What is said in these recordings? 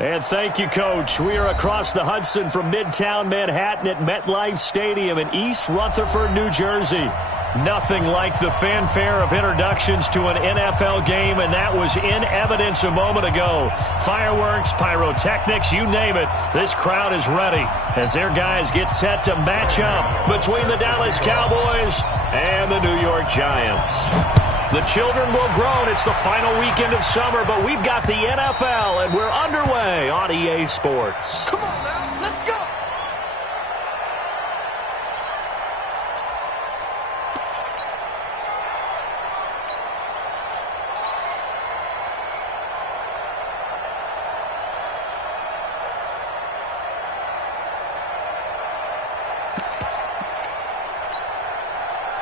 And thank you, Coach. We are across the Hudson from Midtown Manhattan at MetLife Stadium in East Rutherford, New Jersey. Nothing like the fanfare of introductions to an NFL game, and that was in evidence a moment ago. Fireworks, pyrotechnics, you name it. This crowd is ready as their guys get set to match up between the Dallas Cowboys and the New York Giants. The children will groan. It's the final weekend of summer, but we've got the NFL, and we're underway on EA Sports. Come on now, let's go!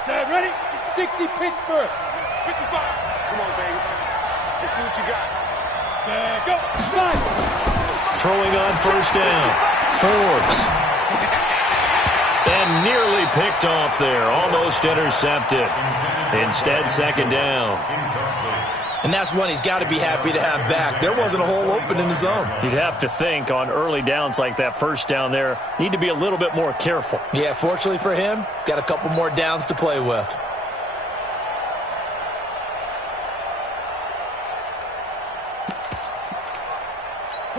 Set, ready? 60 Pittsburgh. 55. Come on, baby. Let's see what you got. Set, go. Slide. Throwing on first down. Forbes. And nearly picked off there. Almost intercepted. Instead, second down. And that's one he's got to be happy to have back. There wasn't a hole open in the zone. You'd have to think on early downs like that first down there, need to be a little bit more careful. Yeah, fortunately for him, got a couple more downs to play with.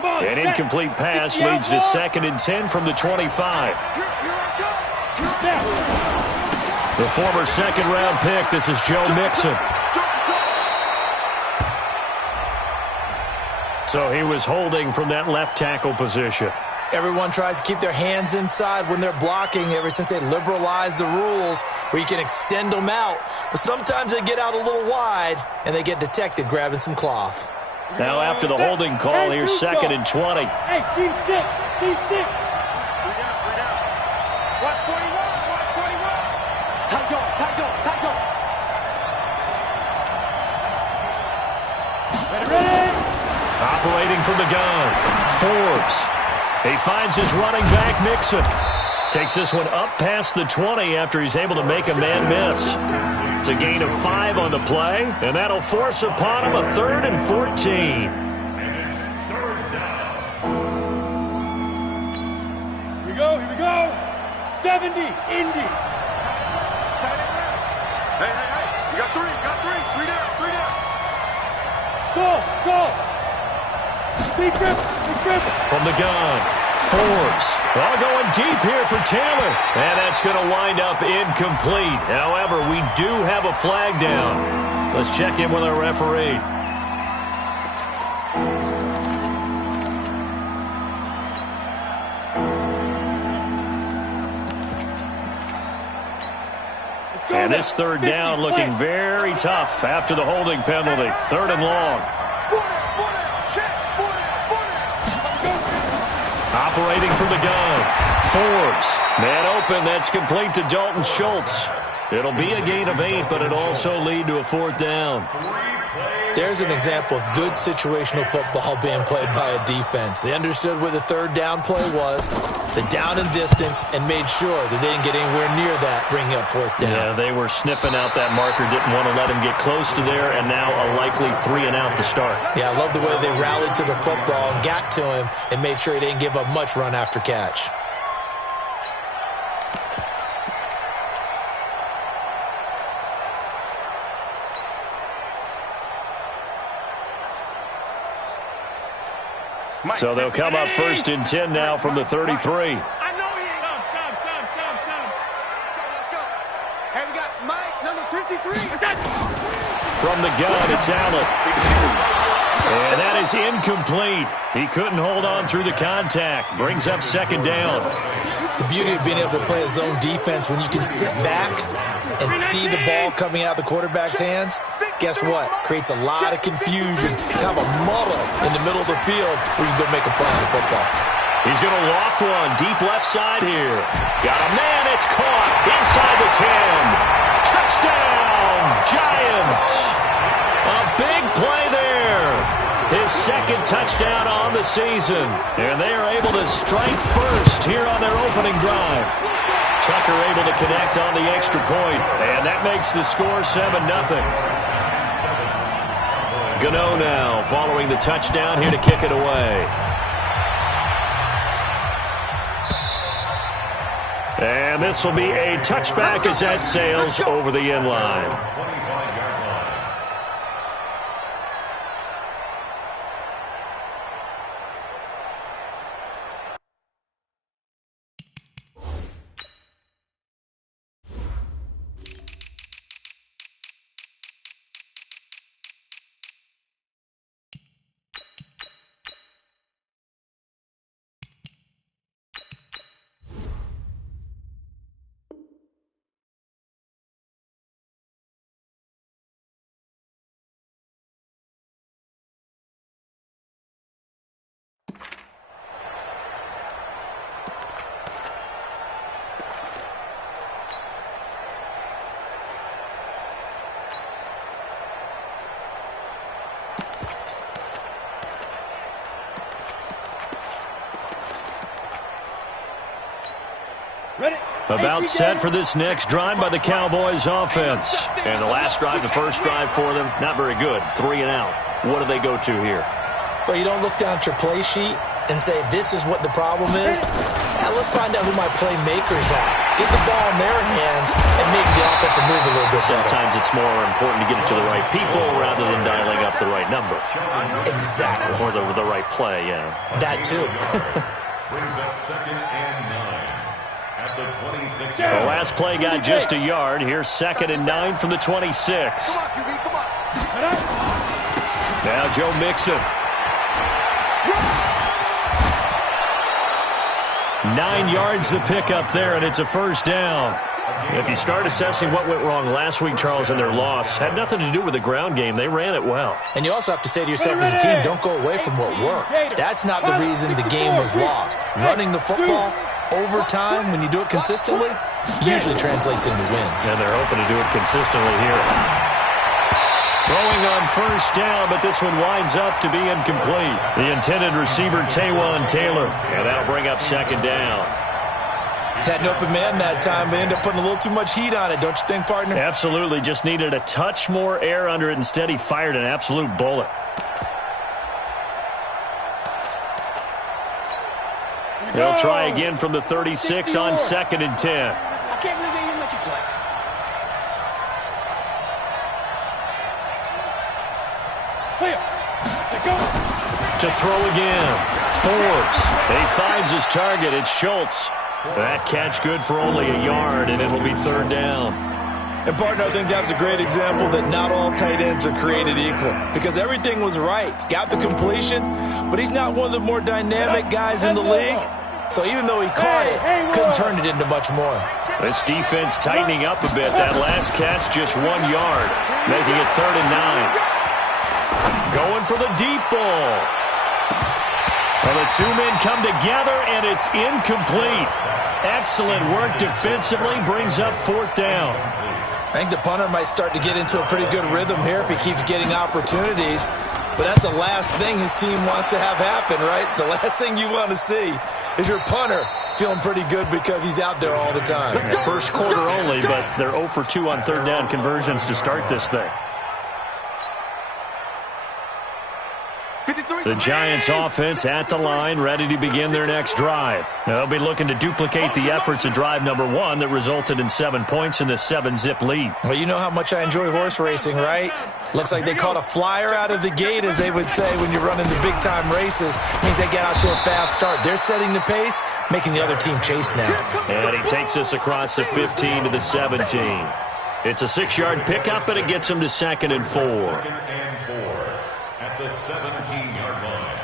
An incomplete pass leads to 2nd and 10 from the 25. The former second-round pick, this is Joe Mixon. So he was holding from that left tackle position. Everyone tries to keep their hands inside when they're blocking ever since they liberalized the rules where you can extend them out. But sometimes they get out a little wide and they get detected grabbing some cloth. Now after the holding call, here's 2nd and 20. Hey, team 6. Team 6. We're down. Watch 41. Watch 41. Tight go. Ready? Operating from the gun. Forbes. He finds his running back, Mixon. Takes this one up past the 20 after he's able to make a man miss. It's a gain of 5 on the play, and that'll force upon him a 3rd and 14. Here we go. 70, Indy. Hey. You got three. 3 down. Go. Big grip. From the gun, Forbes. All going deep here for Taylor. And that's going to wind up incomplete. However, we do have a flag down. Let's check in with our referee. And this 3rd down looking very tough after the holding penalty. 3rd and long. Operating from the gun. Forbes. Man open. That's complete to Dalton Schultz. It'll be a gain of 8, but it'll also lead to a 4th down. There's an example of good situational football being played by a defense. They understood where the 3rd down play was, the down and distance, and made sure that they didn't get anywhere near that, bringing up 4th down. Yeah, they were sniffing out that marker, didn't want to let him get close to there, and now a likely 3 and out to start. Yeah, I love the way they rallied to the football and got to him and made sure he didn't give up much run after catch. So they'll come up 1st and 10 now from the 33. I know he ain't. Let's go. Hey, we got Mike, number 53. From the gun, it's Allen. And that is incomplete. He couldn't hold on through the contact. Brings up 2nd down. The beauty of being able to play a zone defense when you can sit back and see the ball coming out of the quarterback's hands, guess what? Creates a lot of confusion, kind of a muddle in the middle of the field where you can go make a play on the football. He's going to loft one deep left side here. Got a man, it's caught inside the 10. Touchdown, Giants. A big play there. His 2nd touchdown on the season. And they are able to strike first here on their opening drive. Tucker able to connect on the extra point. And that makes the score 7-0. Gano now following the touchdown here to kick it away. And this will be a touchback as that sails over the end line. About set for this next drive by the Cowboys offense. And the last drive, the first drive for them, not very good. 3 and out. What do they go to here? Well, you don't look down at your play sheet and say, this is what the problem is. Let's find out who my playmakers are. Get the ball in their hands and make the offensive move a little bit better. Sometimes it's more important to get it to the right people rather than dialing up the right number. Exactly. Or the right play, yeah. That too. Brings up 2nd and 9. At the 26. The last play got just a yard. Here's 2nd and 9 from the 26. Come on, QB, come on. Now Joe Mixon. 9 yards the pick up there, and it's a first down. If you start assessing what went wrong last week, Charles, in their loss, had nothing to do with the ground game. They ran it well. And you also have to say to yourself as a team, don't go away from what worked. That's not the reason the game was lost. Running the football over time, when you do it consistently, usually translates into wins. And they're hoping to do it consistently here. Throwing on first down, but this one winds up to be incomplete. The intended receiver, Taywan Taylor. And that'll bring up 2nd down. Had an open man that time, but ended up putting a little too much heat on it, don't you think, partner? Absolutely. Just needed a touch more air under it. Instead, he fired an absolute bullet. They'll try again from the 36 on 2nd and 10. I can't believe they even let you play. To throw again. Forbes. He finds his target. It's Schultz. That catch good for only a yard, and it'll be 3rd down. And, partner, I think that's a great example that not all tight ends are created equal. Because everything was right. Got the completion, but he's not one of the more dynamic guys in the league. So even though he caught it, couldn't turn it into much more. This defense tightening up a bit. That last catch just 1 yard, making it 3rd and 9. Going for the deep ball. Well, the two men come together, and it's incomplete. Excellent work defensively, brings up 4th down. I think the punter might start to get into a pretty good rhythm here if he keeps getting opportunities. But that's the last thing his team wants to have happen, right? The last thing you want to see is your punter feeling pretty good because he's out there all the time. First quarter only, but they're 0 for 2 on 3rd down conversions to start this thing. The Giants offense at the line, ready to begin their next drive. They'll be looking to duplicate the efforts of drive number 1 that resulted in 7 points in the 7-zip lead. Well, you know how much I enjoy horse racing, right? Looks like they caught a flyer out of the gate, as they would say when you're running the big-time races. Means they get out to a fast start. They're setting the pace, making the other team chase now. And he takes us across the 15 to the 17. It's a 6-yard pickup, and it gets him to 2nd and 4. 2nd and 4 at the 17-yard line.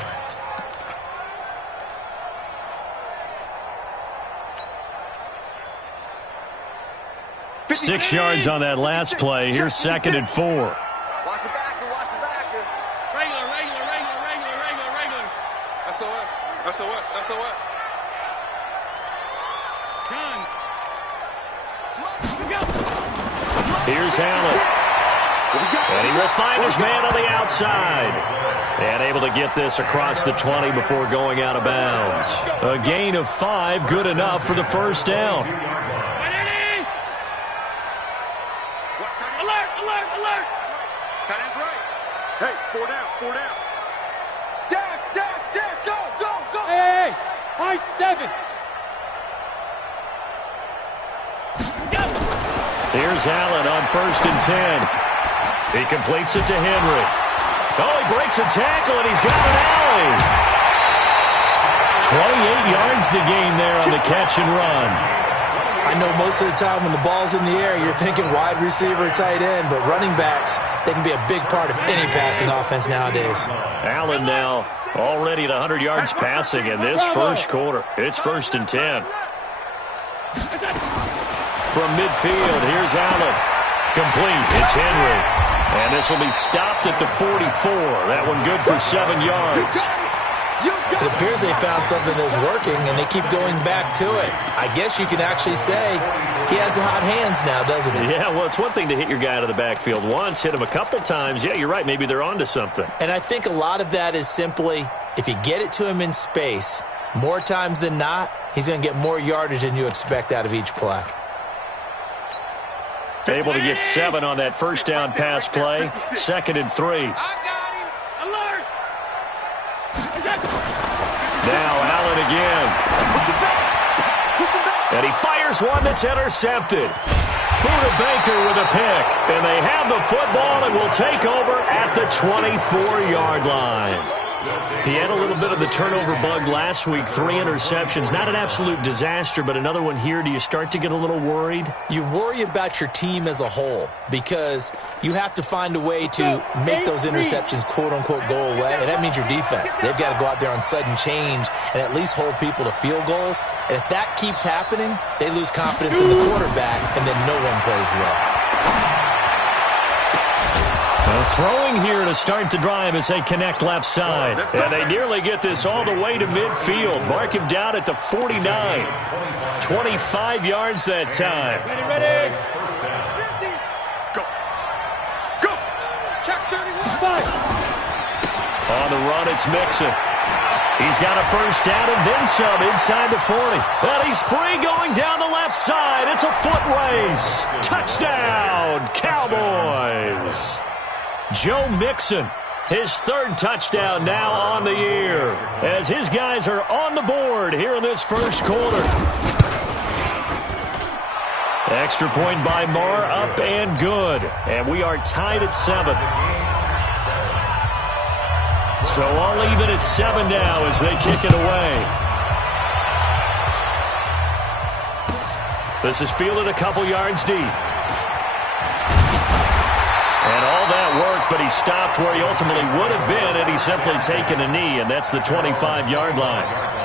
6 yards on that last play. Here's 2nd and 4. Watch the backer, watch the backer. Regular. SOS. Here's Allen. And he will find his man on the outside. And able to get this across the 20 before going out of bounds. A gain of 5, good enough for the first down. Alert. Tight end's right. Hey, 4 down. Dash, go. Hey, high 7. Here's Allen on 1st and 10. He completes it to Henry. Oh, he breaks a tackle, and he's got an alley. 28 yards the gain there on the catch and run. I know most of the time when the ball's in the air, you're thinking wide receiver, tight end, but running backs, they can be a big part of any passing offense nowadays. Allen now already at 100 yards passing in this first quarter. It's 1st and 10. From midfield, here's Allen. Complete. It's Henry. And this will be stopped at the 44. That one good for 7 yards. It appears they found something that's working, and they keep going back to it. I guess you can actually say he has the hot hands now, doesn't he? Yeah, well, it's one thing to hit your guy out of the backfield once, hit him a couple times. Yeah, you're right. Maybe they're onto something. And I think a lot of that is simply if you get it to him in space, more times than not, he's going to get more yardage than you expect out of each play. Able to get 7 on that first down pass play. 2nd and 3. Now Allen again. And he fires one that's intercepted. Buda Baker with a pick. And they have the football and will take over at the 24-yard line. He had a little bit of the turnover bug last week. 3 interceptions. Not an absolute disaster, but another one here. Do you start to get a little worried? You worry about your team as a whole because you have to find a way to make those interceptions, quote-unquote, go away, and that means your defense. They've got to go out there on sudden change and at least hold people to field goals. And if that keeps happening, they lose confidence in the quarterback, and then no one plays well. Throwing here to start the drive as they connect left side. And they nearly get this all the way to midfield. Mark him down at the 49. 25 yards that time. Ready. Go. Go. Check 31. On the run, it's Mixon. He's got a first down and then some inside the 40. And he's free going down the left side. It's a foot race. Touchdown, Cowboys. Joe Mixon, his 3rd touchdown now on the year, as his guys are on the board here in this first quarter. Extra point by Marr, up and good. And we are tied at 7. So all even at 7 now as they kick it away. This is fielded a couple yards deep. And all that work, but he stopped where he ultimately would have been had he simply taken a knee, and that's the 25-yard line.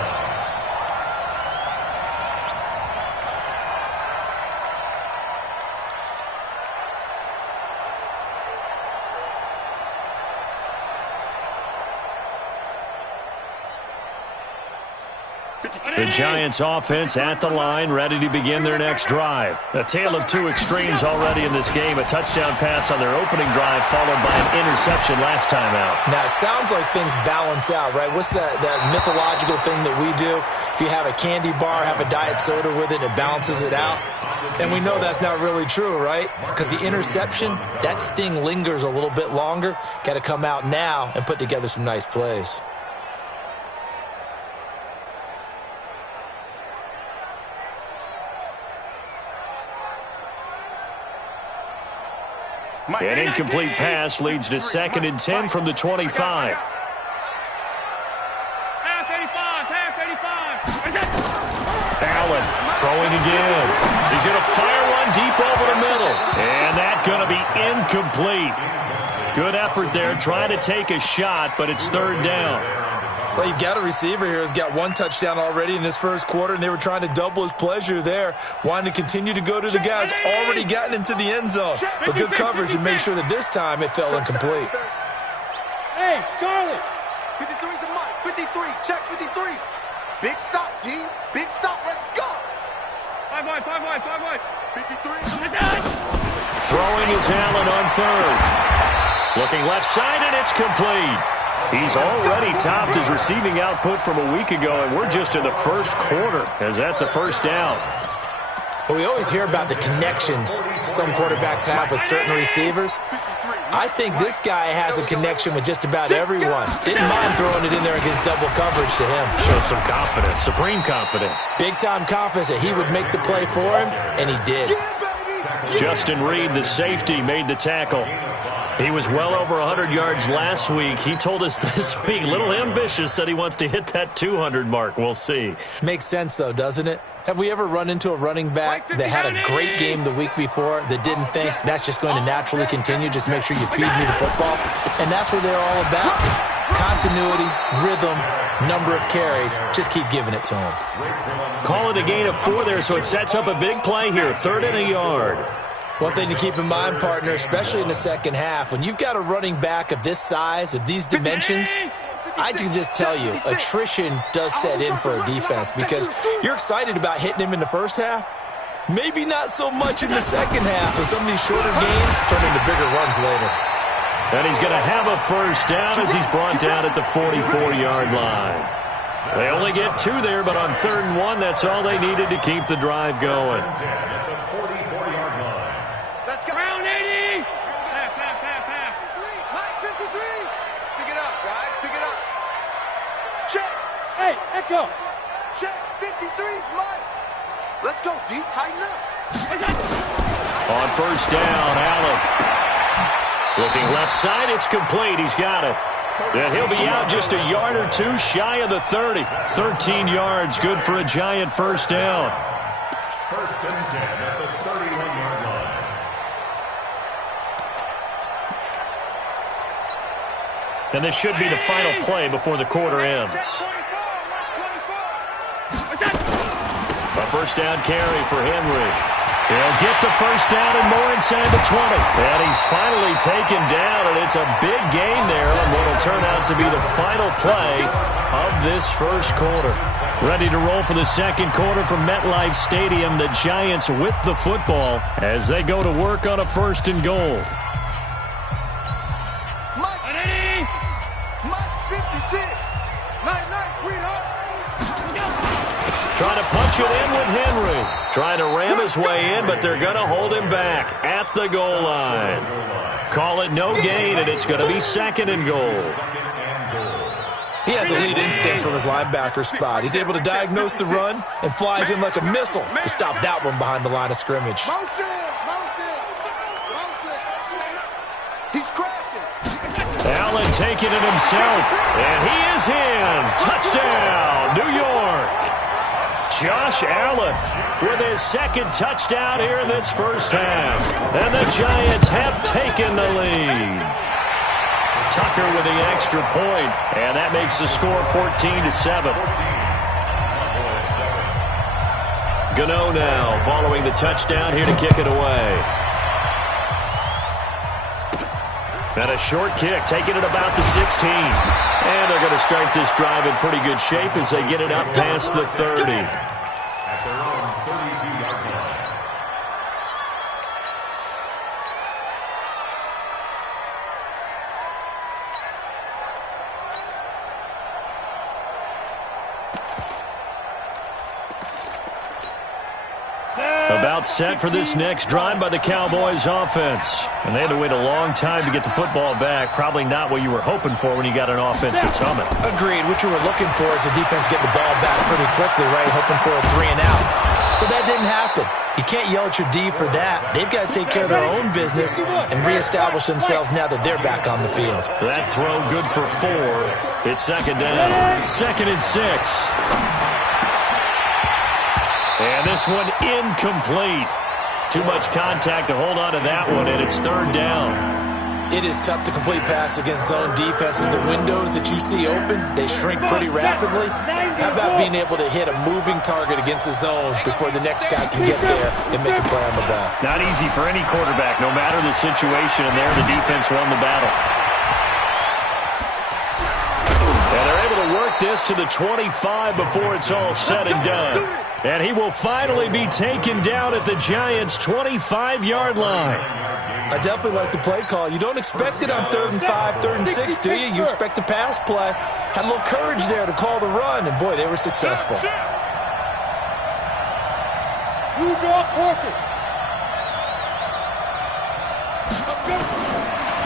The Giants offense at the line, ready to begin their next drive. A tale of 2 extremes already in this game. A touchdown pass on their opening drive, followed by an interception last time out. Now, it sounds like things balance out, right? What's that mythological thing that we do? If you have a candy bar, have a diet soda with it, it balances it out. And we know that's not really true, right? Because the interception, that sting lingers a little bit longer. Got to come out now and put together some nice plays. An incomplete pass leads to 2nd and 10 from the 25. Pass 85. Allen throwing again. He's going to fire one deep over the middle. And that's going to be incomplete. Good effort there, trying to take a shot, but it's 3rd down. Well, you've got a receiver here who's got 1 touchdown already in this first quarter, and they were trying to double his pleasure there, wanting to continue to go to the guys already gotten into the end zone. But good coverage to make sure that this time it fell incomplete. Hey, Charlie. 53's the mic. 53. Check 53. Big stop, G. Big stop. Let's go. 5 wide. 53. Throwing is Allen on 3rd. Looking left side, and it's complete. He's already topped his receiving output from a week ago, and we're just in the first quarter, as that's a first down. Well, we always hear about the connections some quarterbacks have with certain receivers. I think this guy has a connection with just about everyone. Didn't mind throwing it in there against double coverage to him. Shows some confidence, supreme confidence. Big-time confidence that he would make the play for him, and he did. Justin Reed, the safety, made the tackle. He was well over 100 yards last week. He told us this week, a little ambitious, said he wants to hit that 200 mark. We'll see. Makes sense, though, doesn't it? Have we ever run into a running back that had a great game the week before that didn't think that's just going to naturally continue? Just make sure you feed me the football. And that's what they're all about. Continuity, rhythm, number of carries. Just keep giving it to them. Call it a gain of 4 there, so it sets up a big play here. 3rd and a yard. One thing to keep in mind, partner, especially in the second half, when you've got a running back of this size, of these dimensions, I can just tell you, attrition does set in for a defense because you're excited about hitting him in the first half. Maybe not so much in the second half, and some of these shorter gains turn into bigger runs later. And he's going to have a first down as he's brought down at the 44-yard line. They only get 2 there, but on 3rd and 1, that's all they needed to keep the drive going. Let's go. Round 80. Pass. 53. Pick it up, guys. Pick it up. Check. Hey, echo. Check. 53's Mike. Let's go, D. Tighten up. On first down, Allen. Looking left side, it's complete. He's got it. And he'll be out just a yard or 2 shy of the 30. 13 yards, good for a Giant first down. 1st and 10 at the 31-yard line. And this should be the final play before the quarter ends. A first down carry for Henry. He'll get the first down and more inside the 20. And he's finally taken down, and it's a big gain there on what will turn out to be the final play of this first quarter. Ready to roll for the second quarter from MetLife Stadium. The Giants with the football as they go to work on a 1st and goal. Mike's 56. Night, sweetheart. Trying to punch it in with Henry. Trying to ram his way in, but they're going to hold him back at the goal line. Call it no gain, and it's going to be 2nd and goal. He has elite instincts from his linebacker spot. He's able to diagnose the run and flies in like a missile to stop that one behind the line of scrimmage. Motion. He's crashing. Allen taking it himself, and he is in. Touchdown, New York. Josh Allen with his 2nd touchdown here in this first half. And the Giants have taken the lead. Tucker with the extra point, and that makes the score 14-7. Gano now following the touchdown here to kick it away. And a short kick, taking it about the 16. And they're going to start this drive in pretty good shape as they get it up past the 30. At their own 32-yard line. About set for this next drive by the Cowboys offense. And they had to wait a long time to get the football back. Probably not what you were hoping for when you got an offense that's humming. Agreed. What you were looking for is the defense getting the ball back pretty quickly, right? Hoping for a 3 and out. So that didn't happen. You can't yell at your D for that. They've got to take care of their own business and reestablish themselves now that they're back on the field. That throw good for 4. It's 2nd down. 2nd and 6. And this one incomplete. Too much contact to hold on to that one, and it's 3rd down. It is tough to complete pass against zone defenses. The windows that you see open, they shrink pretty rapidly. How about being able to hit a moving target against a zone before the next guy can get there and make a play on the ball? Not easy for any quarterback, no matter the situation, and there the defense won the battle. And they're able to work this to the 25 before it's all said and done. And he will finally be taken down at the Giants' 25-yard line. I definitely like the play call. You don't expect it on 3rd and 5, 3rd and 6, do you? You expect a pass play. Had a little courage there to call the run, and boy, they were successful. You draw Corker.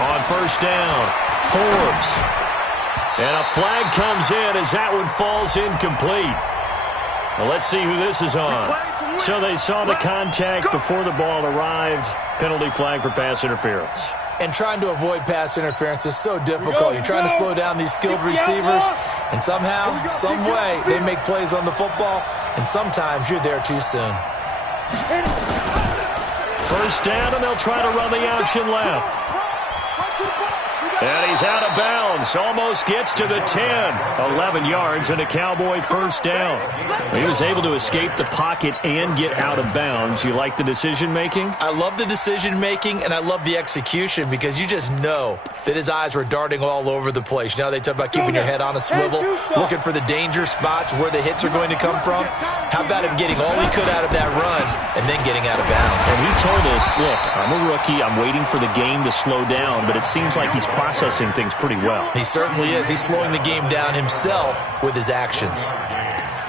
On first down, Forbes. And a flag comes in as that one falls incomplete. Well, let's see who this is on. So they saw the contact before the ball arrived. Penalty flag for pass interference. And trying to avoid pass interference is so difficult. You're trying to slow doan these skilled receivers, and somehow, some way, they make plays on the football, and sometimes you're there too soon. First down, and they'll try to run the option left. And he's out of bounds. Almost gets to the 10. 11 yards and a Cowboy first down. He was able to escape the pocket and get out of bounds. You like the decision-making? I love the decision-making, and I love the execution because you just know that his eyes were darting all over the place. You know, they talk about keeping your head on a swivel, looking for the danger spots where the hits are going to come from. How about him getting all he could out of that run and then getting out of bounds? And he told us, look, I'm a rookie. I'm waiting for the game to slow down, but it seems like he's processing things pretty well. He certainly is. He's slowing the game down himself with his actions.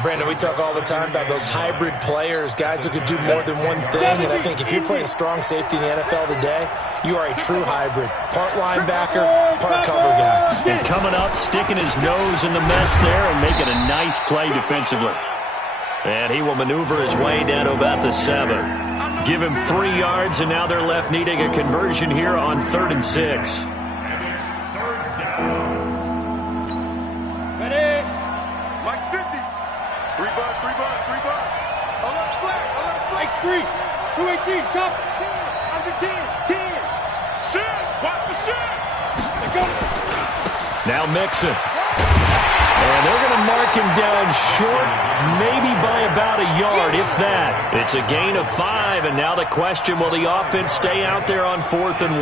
Brandon, we talk all the time about those hybrid players, guys who could do more than one thing, and I think if you're playing strong safety in the NFL today, you are a true hybrid. Part linebacker, part cover guy. And coming up, sticking his nose in the mess there and making a nice play defensively. And he will maneuver his way down to about the 7. Give him 3 yards, and now they're left needing a conversion here on 3rd and 6. Ready? Mike's 50. 3 bucks, 3 bucks, 3 bucks. Alert flag, alert flag. Mike's 3. 218, chop. 10, under 10, 10. Shit, watch the shit. Now Mixon. And they're going to mark him down short, maybe by about a yard, if that. It's a gain of 5, and now the question, will the offense stay out there on 4th and 1?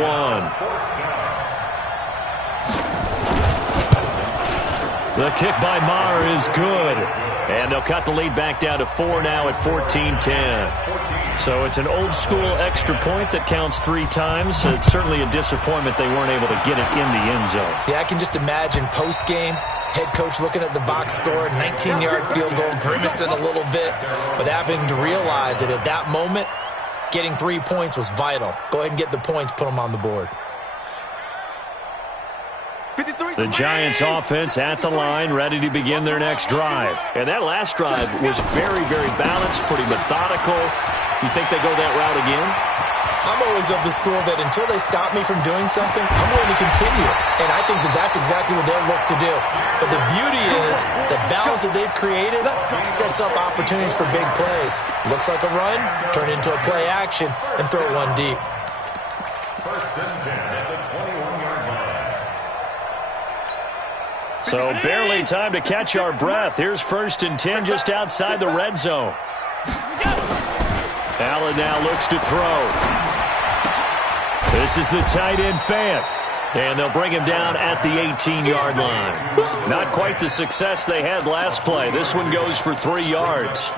The kick by Maher is good. And they'll cut the lead back down to 4 now at 14-10. So it's an old-school extra point that counts 3 times. It's certainly a disappointment they weren't able to get it in the end zone. Yeah, I can just imagine post-game, head coach looking at the box score, 19-yard field goal, grimacing a little bit, but having to realize that at that moment, getting 3 points was vital. Go ahead and get the points, put them on the board. The Giants offense at the line, ready to begin their next drive. And that last drive was very, very balanced, pretty methodical. You think they go that route again? I'm always of the school that until they stop me from doing something, I'm going to continue. And I think that that's exactly what they'll look to do. But the beauty is the balance that they've created sets up opportunities for big plays. Looks like a run, turn into a play action, and throw one deep. First and 10 at the 21-yard line. So barely time to catch our breath. Here's 1st and 10 just outside the red zone. Allen now looks to throw. This is the tight end Fant. And they'll bring him down at the 18-yard line. Not quite the success they had last play. This one goes for 3 yards.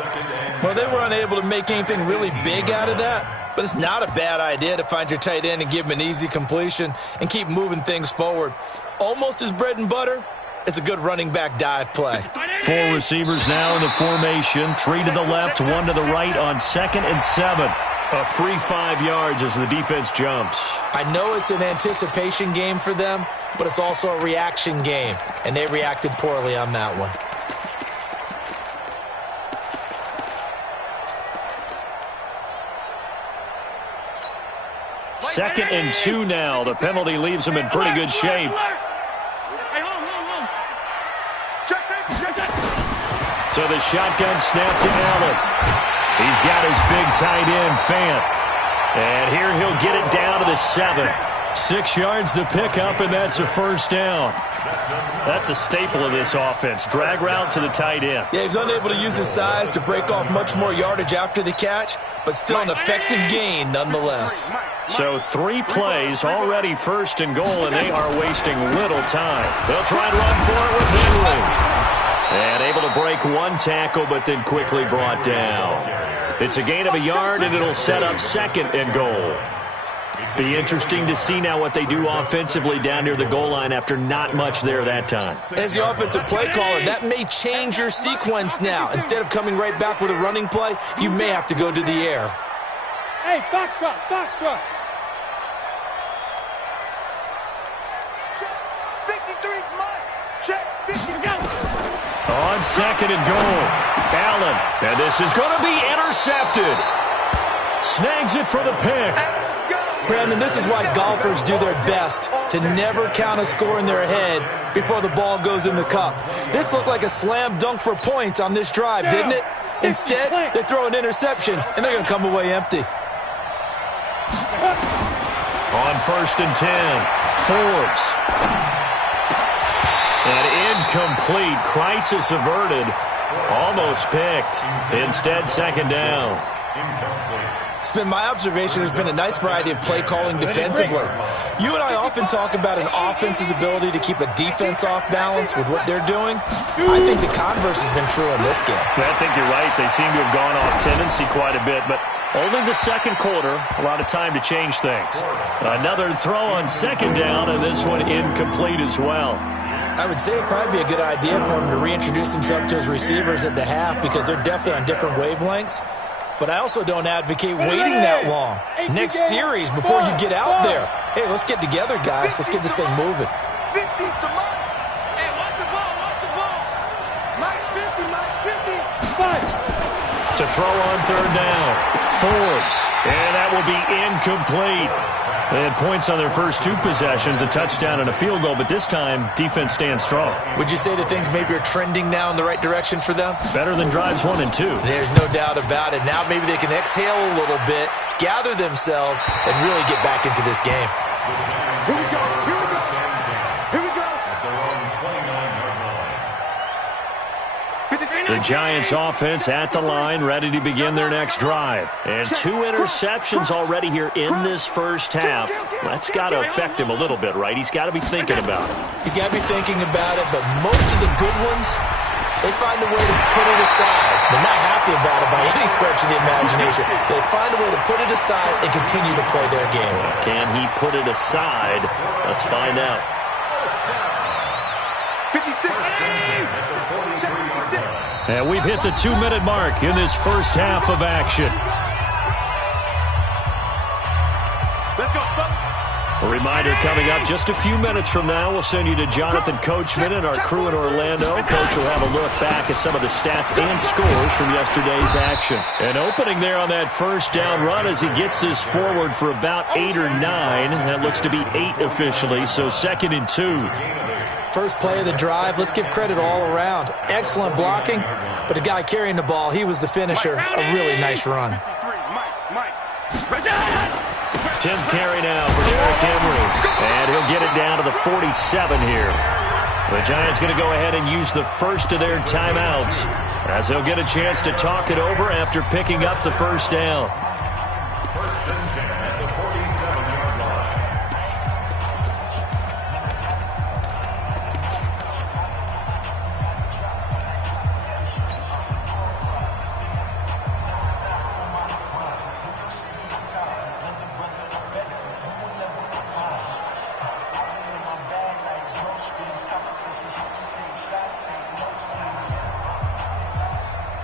Well, they were unable to make anything really big out of that, but it's not a bad idea to find your tight end and give him an easy completion and keep moving things forward. Almost his bread and butter. It's a good running back dive play. 4 receivers now in the formation. 3 to the left, 1 to the right on 2nd and 7. A free 5 yards as the defense jumps. I know it's an anticipation game for them, but it's also a reaction game, and they reacted poorly on that one. Second and 2 now. The penalty leaves them in pretty good shape. So the shotgun snap to Allen. He's got his big tight end, Fant. And here he'll get it down to the 7. 6 yards the pickup, and that's a first down. That's a staple of this offense. Drag route to the tight end. Yeah, he's unable to use his size to break off much more yardage after the catch, but still an effective gain nonetheless. So 3 plays, already 1st and goal, and they are wasting little time. They'll try and run for it with Henry. And able to break 1 tackle, but then quickly brought down. It's a gain of a yard, and it'll set up 2nd and goal. Be interesting to see now what they do offensively down near the goal line after not much there that time. As the offensive play caller, that may change your sequence now. Instead of coming right back with a running play, you may have to go to the air. Hey, foxtrot, foxtrot. Check, 53's mine. Check, 50. On second and goal, Allen. And this is going to be intercepted. Snags it for the pick. Brandon, this is why golfers do their best to never count a score in their head before the ball goes in the cup. This looked like a slam dunk for points on this drive, didn't it? Instead, they throw an interception, and they're going to come away empty. On 1st and 10, Forbes. An incomplete, crisis averted, almost picked. Instead, second down. It's been my observation there's been a nice variety of play calling defensively. You and I often talk about an offense's ability to keep a defense off balance with what they're doing. I think the converse has been true in this game. I think you're right. They seem to have gone off tendency quite a bit, but only the second quarter, a lot of time to change things. Another throw on second down, and this one incomplete as well. I would say it'd probably be a good idea for him to reintroduce himself to his receivers at the half because they're definitely on different wavelengths. But I also don't advocate waiting that long. Next series before you get out there. Hey, let's get together, guys. Let's get this thing moving. 50's the mark. Hey, watch the ball, watch the ball. Mike's 50, Mike's 50. To throw on third down, Forbes. And that will be incomplete. They had points on their first two possessions, a touchdown and a field goal, but this time, defense stands strong. Would you say that things maybe are trending now in the right direction for them? Better than drives 1 and 2. There's no doubt about it. Now maybe they can exhale a little bit, gather themselves, and really get back into this game. Here we go, here we go. Here we go. The Giants offense at the line, ready to begin their next drive. And 2 interceptions already here in this first half. That's got to affect him a little bit, right? He's got to be thinking about it. He's got to be thinking about it, but most of the good ones, they find a way to put it aside. They're not happy about it by any stretch of the imagination. They find a way to put it aside and continue to play their game. Can he put it aside? Let's find out. 56. And we've hit the 2-minute mark in this first half of action. Let's go, folks. A reminder coming up just a few minutes from now, we'll send you to Jonathan Coachman and our crew in Orlando. Coach will have a look back at some of the stats and scores from yesterday's action. An opening there on that first down run as he gets this forward for about 8 or 9. That looks to be 8 officially, so 2nd and 2. First play of the drive, let's give credit all around. Excellent blocking, but the guy carrying the ball, he was the finisher. A really nice run. 10th carry now for Derrick Henry. And he'll get it down to the 47 here. The Giants going to go ahead and use the first of their timeouts as they'll get a chance to talk it over after picking up the first down. First and 10 at the 47-yard line.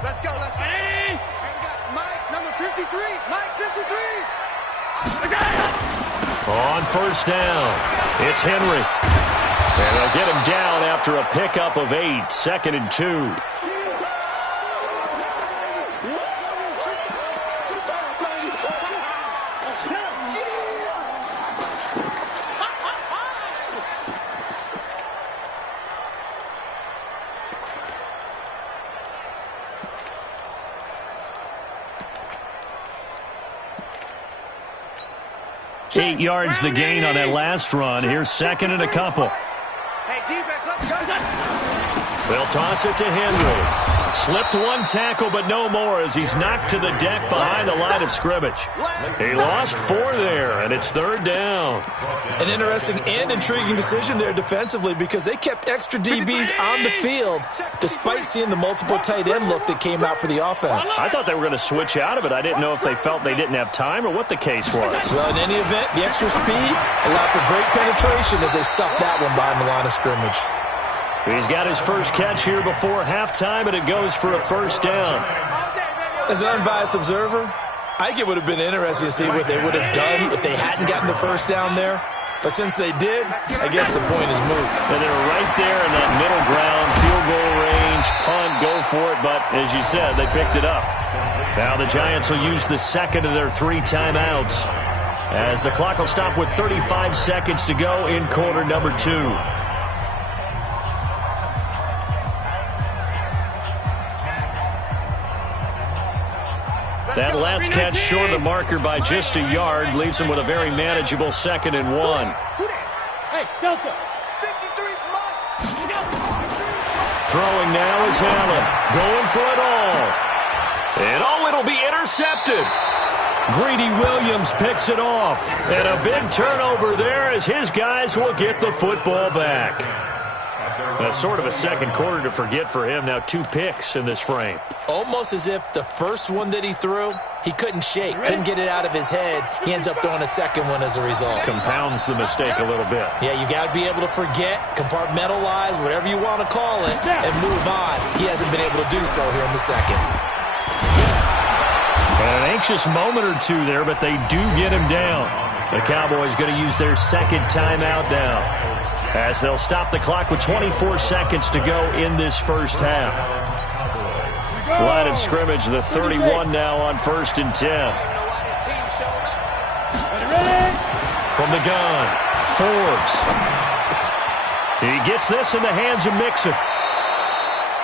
Let's go, let's go. And we got Mike, number 53. Mike, 53. On first down, it's Henry. And they'll get him down after a pickup of 8, 2nd and 2. Eight yards the gain on that last run. Here's 2nd and a couple. Hey, defense, let's go. They'll toss it to Henry. Slipped one tackle, but no more as he's knocked to the deck behind the line of scrimmage. He lost 4 there, and it's 3rd down. An interesting and intriguing decision there defensively because they kept extra DBs on the field despite seeing the multiple tight end look that came out for the offense. I thought they were going to switch out of it. I didn't know if they felt they didn't have time or what the case was. Well, in any event, the extra speed allowed for great penetration as they stuffed that one behind the line of scrimmage. He's got his first catch here before halftime, and it goes for a first down. As an unbiased observer, I think it would have been interesting to see what they would have done if they hadn't gotten the first down there. But since they did, I guess the point is moot. And they're right there in that middle ground, field goal range. Lunge, punt, go for it, but as you said, they picked it up. Now the Giants will use the second of their 3 timeouts as the clock will stop with 35 seconds to go in quarter number 2. That last catch short of the marker by just a yard leaves him with a very manageable 2nd and 1. Hey, Delta. Throwing now is Allen. Going for it all. And it'll be intercepted. Greedy Williams picks it off. And a big turnover there as his guys will get the football back. That's sort of a second quarter to forget for him. Now 2 picks in this frame. Almost as if the first one that he threw, he couldn't shake, couldn't get it out of his head. He ends up throwing a second one as a result. Compounds the mistake a little bit. Yeah, you got to be able to forget, compartmentalize, whatever you want to call it, and move on. He hasn't been able to do so here in the second. An anxious moment or 2 there, but they do get him down. The Cowboys going to use their 2nd timeout now, as they'll stop the clock with 24 seconds to go in this first half. Line of scrimmage, the 31 now on 1st and 10. From the gun, Forbes. He gets this in the hands of Mixon.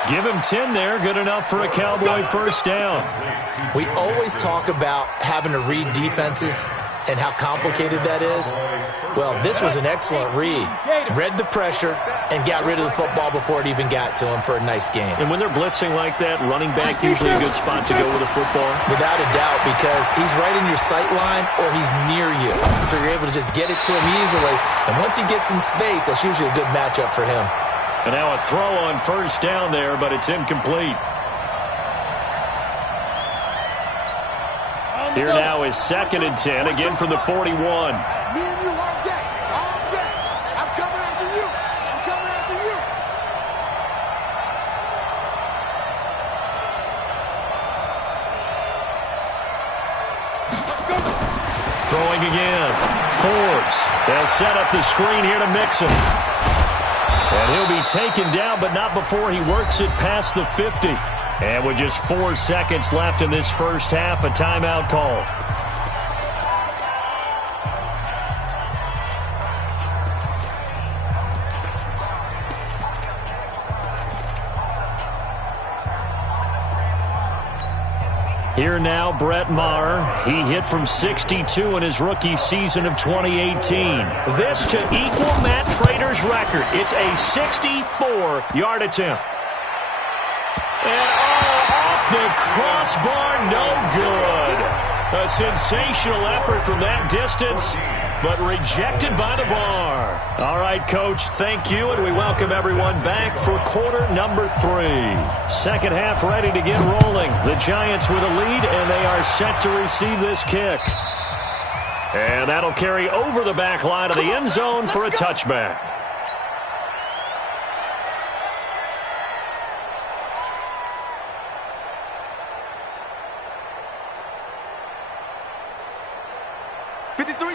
Give him 10 there, good enough for a Cowboy first down. We always talk about having to read defenses and how complicated that is. Well, this was an excellent read. Read the pressure and got rid of the football before it even got to him for a nice game. And when they're blitzing like that, running back usually a good spot to go with a football? Without a doubt, because he's right in your sight line or he's near you. So you're able to just get it to him easily. And once he gets in space, that's usually a good matchup for him. And now a throw on first down there, but it's incomplete. Here now is 2nd and 10, again from the 41. Me and you all day. All day. I'm coming after you. I'm coming after you. Throwing again. Forbes. They'll set up the screen here to Mixon. And he'll be taken down, but not before he works it past the 50. And with just 4 seconds left in this first half, a timeout call. Here now, Brett Maher. He hit from 62 in his rookie season of 2018. This to equal Matt Prater's record. It's a 64-yard attempt. And off the crossbar, no good. A sensational effort from that distance, but rejected by the bar. All right, Coach, thank you, and we welcome everyone back for quarter number 3. Second half ready to get rolling. The Giants with a lead, and they are set to receive this kick. And that'll carry over the back line of the end zone for a touchback.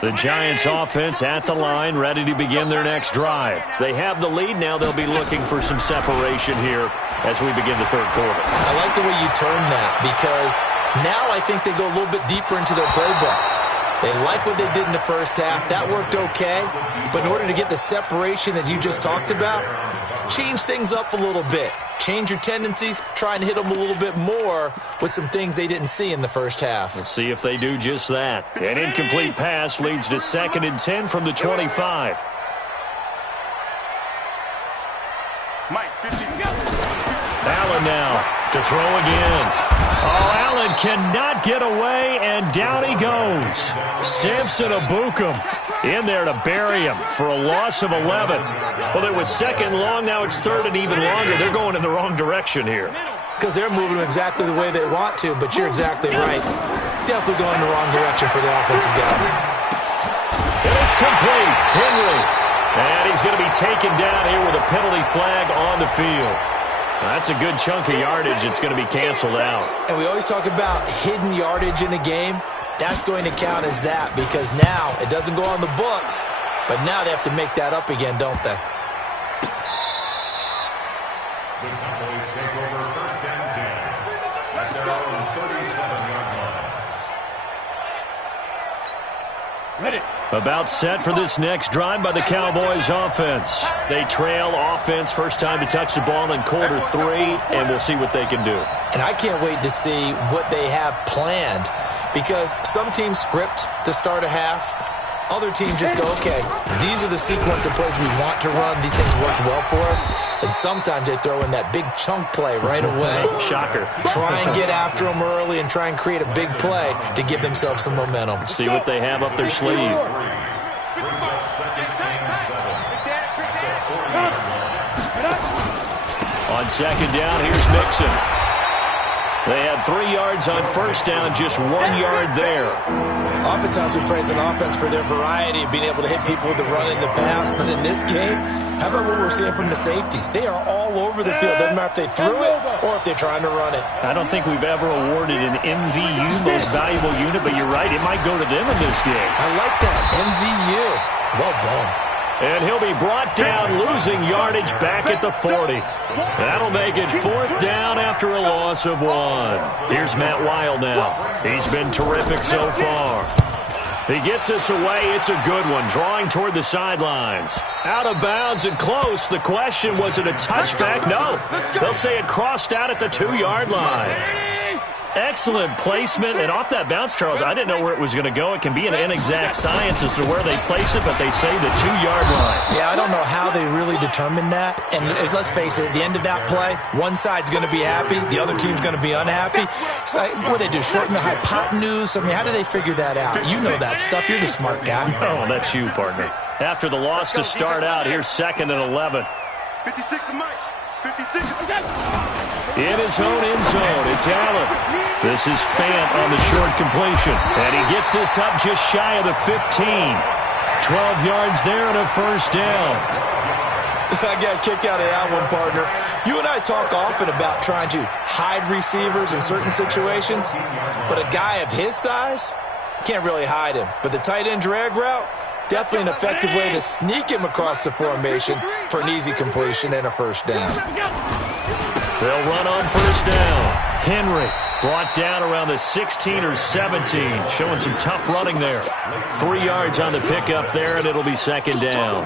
The Giants offense at the line, ready to begin their next drive. They have the lead. Now they'll be looking for some separation here as we begin the third quarter. I like the way you turn that, because now I think they go a little bit deeper into their playbook. They like what they did in the first half. That worked okay. But in order to get the separation that you just talked about, change things up a little bit. Change your tendencies, try and hit them a little bit more with some things they didn't see in the first half. Let's see if they do just that. An incomplete pass leads to 2nd and 10 from the 25. Allen now to throw again. Oh, Allen cannot get away, and down he goes. Samson Ebukam in there to bury him for a loss of 11. Well, it was 2nd long, now it's 3rd and even longer. They're going in the wrong direction here. Because they're moving exactly the way they want to, but you're exactly right. Definitely going in the wrong direction for the offensive guys. And it's complete. Henry. And he's going to be taken down here with a penalty flag on the field. That's a good chunk of yardage. It's going to be canceled out. And we always talk about hidden yardage in a game. That's going to count as that, because now it doesn't go on the books, but now they have to make that up again, don't they? The Cowboys take About set for this next drive by the Cowboys offense. They trail offense, first time to touch the ball in quarter 3, and we'll see what they can do. And I can't wait to see what they have planned, because some teams script to start a half. Other teams just go, okay, these are the sequence of plays we want to run. These things worked well for us. And sometimes they throw in that big chunk play right away. Shocker. Try and get after them early and try and create a big play to give themselves some momentum. See what they have up their sleeve. On second down, here's Mixon. They had 3 yards on first down, just 1 yard there. Oftentimes we praise an offense for their variety of being able to hit people with the run in the pass. But in this game, how about what we're seeing from the safeties? They are all over the field. Doesn't matter if they threw it or if they're trying to run it. I don't think we've ever awarded an MVU, most valuable unit, but you're right, it might go to them in this game. I like that, MVU. Well done. And he'll be brought down, losing yardage back at the 40. That'll make it 4th down after a loss of 1. Here's Matt Wild now. He's been terrific so far. He gets us away. It's a good one, drawing toward the sidelines. Out of bounds and close. The question, was it a touchback? No. They'll say it crossed out at the 2-yard line. Excellent placement, and off that bounce, Charles, I didn't know where it was going to go. It can be an inexact science as to where they place it, but they say the 2-yard line. Yeah, I don't know how they really determined that. And let's face it, at the end of that play, one side's going to be happy, the other team's going to be unhappy. It's like, what do they do, shorten the hypotenuse? I mean, how do they figure that out? You know that stuff. You're the smart guy. Oh, that's you, partner. After the loss to start out, here's 2nd and 11. 56 to Mike. 56. In his own end zone, it's Allen. This is Fant on the short completion. And he gets us up just shy of the 15. 12 yards there and a first down. I got a kick out of that one, partner. You and I talk often about trying to hide receivers in certain situations, but a guy of his size can't really hide him. But the tight end drag route, definitely an effective way to sneak him across the formation for an easy completion and a first down. They'll run on first down. Henry brought down around the 16 or 17, showing some tough running there. 3 yards on the pickup there, and it'll be 2nd down.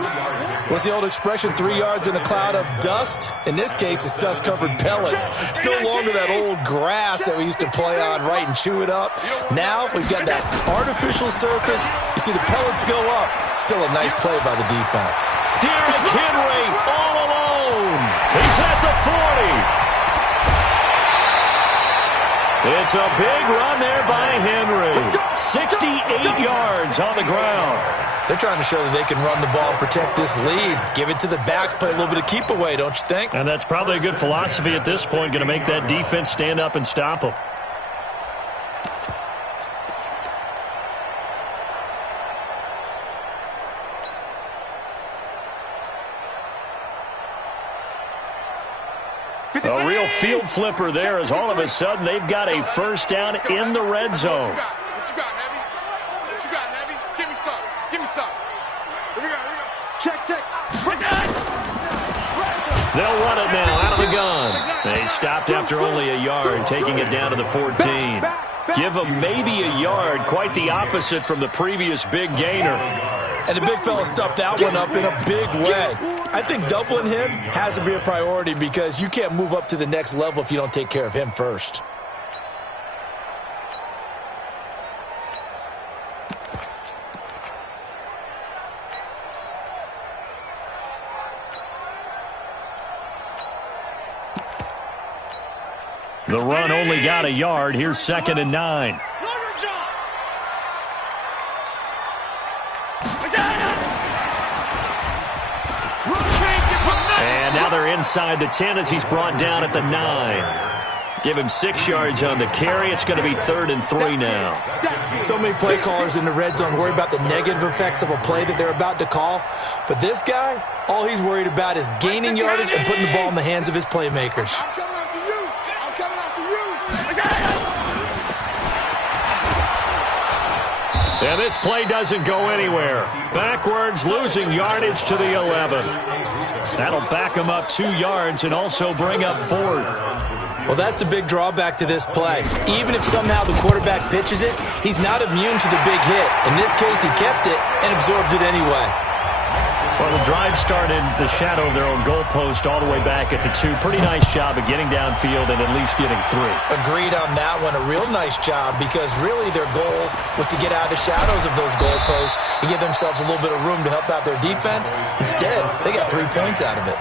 What's the old expression, 3 yards in a cloud of dust? In this case, it's dust-covered pellets. It's no longer that old grass that we used to play on, right, and chew it up. Now we've got that artificial surface. You see the pellets go up. Still a nice play by the defense. Derrick Henry all alone. He's at the 40. It's a big run there by Henry. 68 yards on the ground. They're trying to show that they can run the ball and protect this lead. Give it to the backs, play a little bit of keep away, don't you think? And that's probably a good philosophy at this point, going to make that defense stand up and stop them. A real field flipper there as all of a sudden they've got a first down in the red zone. What you got, Heavy? What you got, Heavy? Give me some. Give me some. Here we go. Check. They'll run it now out of the gun. They stopped after only a yard, taking it down to the 14. Give them maybe a yard, quite the opposite from the previous big gainer. And the big fella stuffed that one up in a big way. I think doubling him has to be a priority because you can't move up to the next level if you don't take care of him first. The run only got a yard. Here's 2nd and 9. And now they're inside the 10 as he's brought down at the 9. Give him 6 yards on the carry. It's going to be 3rd and 3 now. So many play callers in the red zone worry about the negative effects of a play that they're about to call. But this guy, all he's worried about is gaining yardage and putting the ball in the hands of his playmakers. And this play doesn't go anywhere. Backwards, losing yardage to the 11. That'll back him up 2 yards and also bring up 4th. Well, that's the big drawback to this play. Even if somehow the quarterback pitches it, he's not immune to the big hit. In this case, he kept it and absorbed it anyway. Well, the drive started the shadow of their own goalpost all the way back at the 2. Pretty nice job of getting downfield and at least getting 3. Agreed on that one. A real nice job because really their goal was to get out of the shadows of those goalposts and give themselves a little bit of room to help out their defense. Instead, they got 3 points out of it.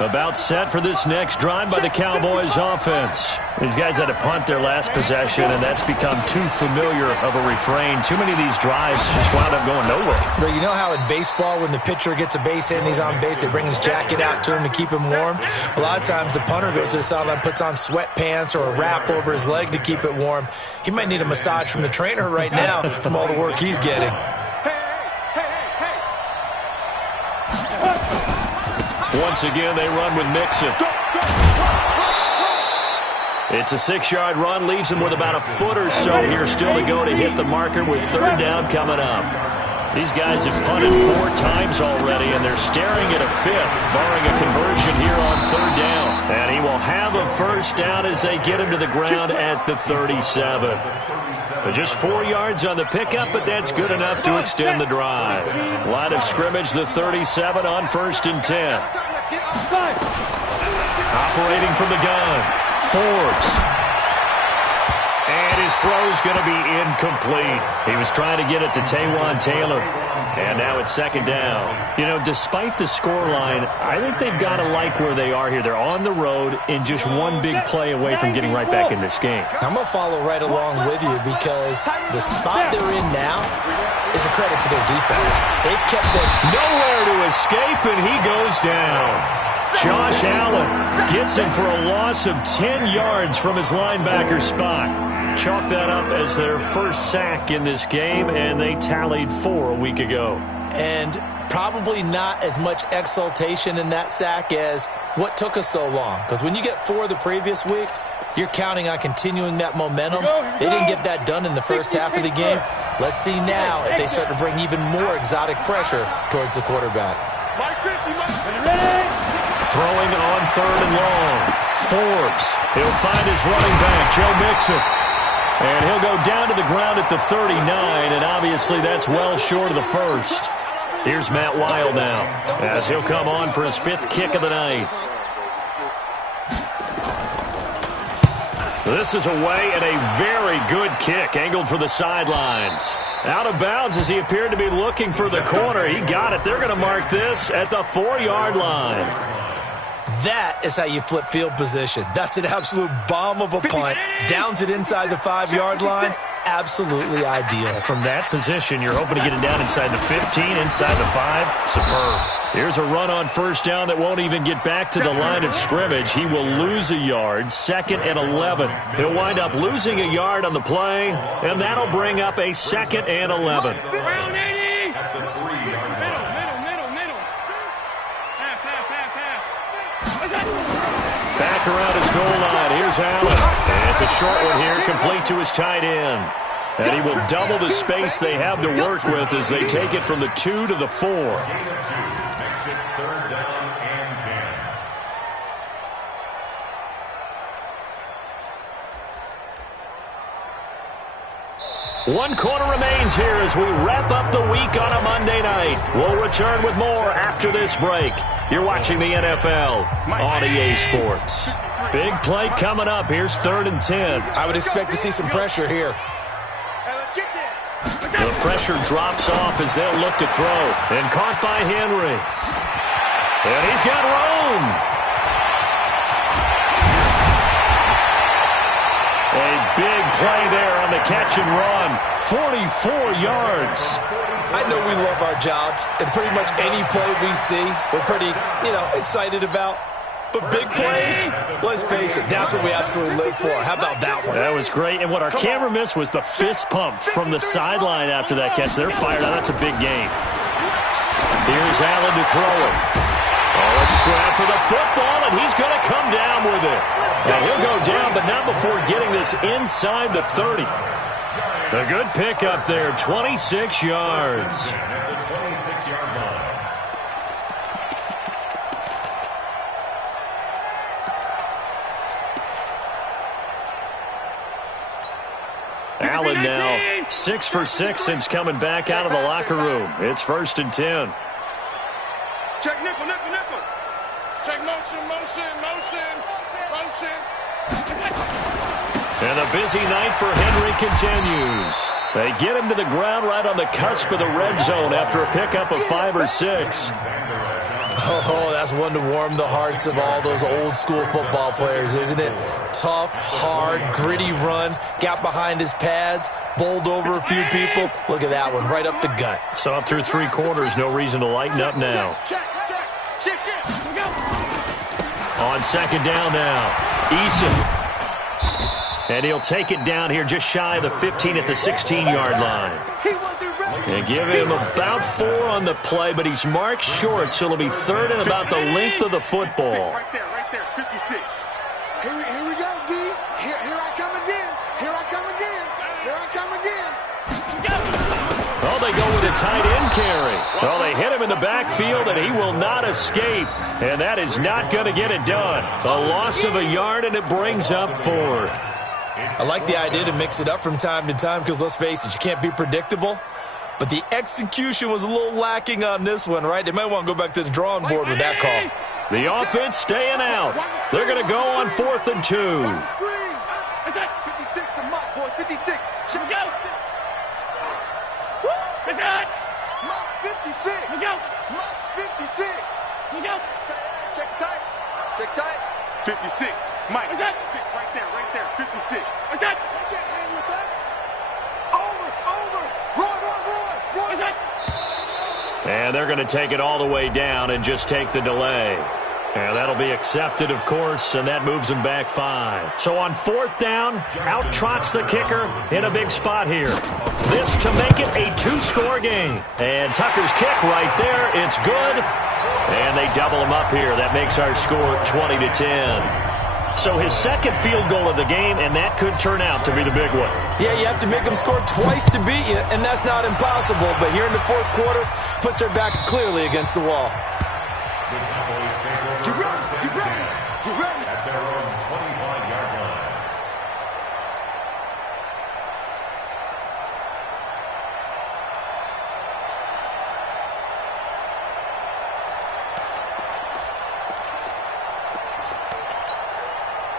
About set for this next drive by the Cowboys offense. These guys had to punt their last possession, and that's become too familiar of a refrain. Too many of these drives just wound up going nowhere. But you know how in baseball, when the pitcher gets a base hit and he's on base, they bring his jacket out to him to keep him warm? A lot of times the punter goes to the sideline, puts on sweatpants or a wrap over his leg to keep it warm. He might need a massage from the trainer right now from all the work he's getting. Once again, they run with Mixon. It's a 6-yard run, leaves him with about a foot or so here still to go to hit the marker with 3rd down coming up. These guys have punted 4 times already, and they're staring at a 5th, barring a conversion here on 3rd down. And he will have a 1st down as they get him to the ground at the 37. Just 4 yards on the pickup, but that's good enough to extend the drive. Line of scrimmage, the 37 on 1st and 10. Operating from the gun, Forbes. And his throw's going to be incomplete. He was trying to get it to Taywan Taylor. And now it's 2nd down. You know, despite the scoreline, I think they've got to like where they are here. They're on the road and just one big play away from getting right back in this game. I'm going to follow right along with you because the spot they're in now is a credit to their defense. They've kept them nowhere to escape, and he goes down. Josh Allen gets him for a loss of 10 yards from his linebacker spot. Chalk that up as their 1st sack in this game, and they tallied 4 a week ago. And probably not as much exultation in that sack as what took us so long. Because when you get 4 the previous week, you're counting on continuing that momentum. They didn't get that done in the first half of the game. Let's see now if they start to bring even more exotic pressure towards the quarterback. Throwing on 3rd and long. Forbes. He'll find his running back, Joe Mixon. And he'll go down to the ground at the 39, and obviously that's well short of the 1st. Here's Matt Wild now, as he'll come on for his 5th kick of the night. This is away and a very good kick, angled for the sidelines. Out of bounds as he appeared to be looking for the corner. He got it. They're going to mark this at the 4-yard line. That is how you flip field position. That's an absolute bomb of a punt. Downs it inside the 5-yard line. Absolutely ideal. From that position, you're hoping to get it down inside the 15, inside the 5. Superb. Here's a run on 1st down that won't even get back to the line of scrimmage. He will lose a yard, 2nd and 11. He'll wind up losing a yard on the play, and that'll bring up a 2nd and 11. Round 80. Back around his goal line. Here's Allen. And it's a short one here, complete to his tight end. And he will double the space they have to work with as they take it from the 2 to the 4. Makes it 3rd down and 10. 1 quarter remains here as we wrap up the week on a Monday night. We'll return with more after this break. You're watching the NFL on EA Sports. Big play coming up. Here's 3rd and 10. I would expect to see some pressure here. The pressure drops off as they'll look to throw. And caught by Henry. And he's got room. A big play there on the catch and run. 44 yards. I know we love our jobs, and pretty much any play we see, we're pretty, excited about. But big plays, let's face it, that's what we absolutely live for. How about that one? That was great, and what our camera missed was the fist pump from the sideline after that catch. They're fired out. That's a big game. Here's Allen to throw it. Oh, a scrap for the football, and he's going to come down with it. And he'll go down, but not before getting this inside the 30. A good pickup there, 26 yards. At the 26-yard line. Allen now 6 for 6 since coming back out of the locker room. It's 1st and 10. Check nickel, nickel, nickel. Check motion, motion, motion, motion. And a busy night for Henry continues. They get him to the ground right on the cusp of the red zone after a pickup of 5 or 6. Oh, that's one to warm the hearts of all those old school football players, isn't it? Tough, hard, gritty run, got behind his pads, bowled over a few people. Look at that one, right up the gut. So up through 3 quarters, no reason to lighten up now. Shift. We go. On 2nd down now, Eason. And he'll take it down here just shy of the 15 at the 16-yard line. And give him about 4 on the play, but he's marked short, so it'll be 3rd and about the length of the football. Right there, 56. Here we go, D. Here I come again. Here I come again. Here I come again. Oh, they go with a tight end carry. Well, they hit him in the backfield, and he will not escape. And that is not going to get it done. A loss of a yard, and it brings up 4th. I like the idea to mix it up from time to time because, let's face it, you can't be predictable. But the execution was a little lacking on this one, right? They might want to go back to the drawing board with that call. The offense staying out. They're going to go on 4th and 2. That's it. 56 to Mott, boys. 56. Should we go? That's it. Mott 56. We go. Mott 56. We go. Check tight. Check tight. 56. Mike. What's that? 56 right there. 56. What's that? They can't hang with us. Over. Roy. What's that? And they're going to take it all the way down and just take the delay. And that'll be accepted, of course, and that moves them back 5. So on 4th down, out trots the kicker in a big spot here. This to make it a 2-score game. And Tucker's kick right there. It's good. And they double him up here. That makes our score 20-10. So his 2nd field goal of the game, and that could turn out to be the big one. Yeah, you have to make them score twice to beat you, and that's not impossible. But here in the 4th quarter, puts their backs clearly against the wall. You ready? At their own 25-yard line.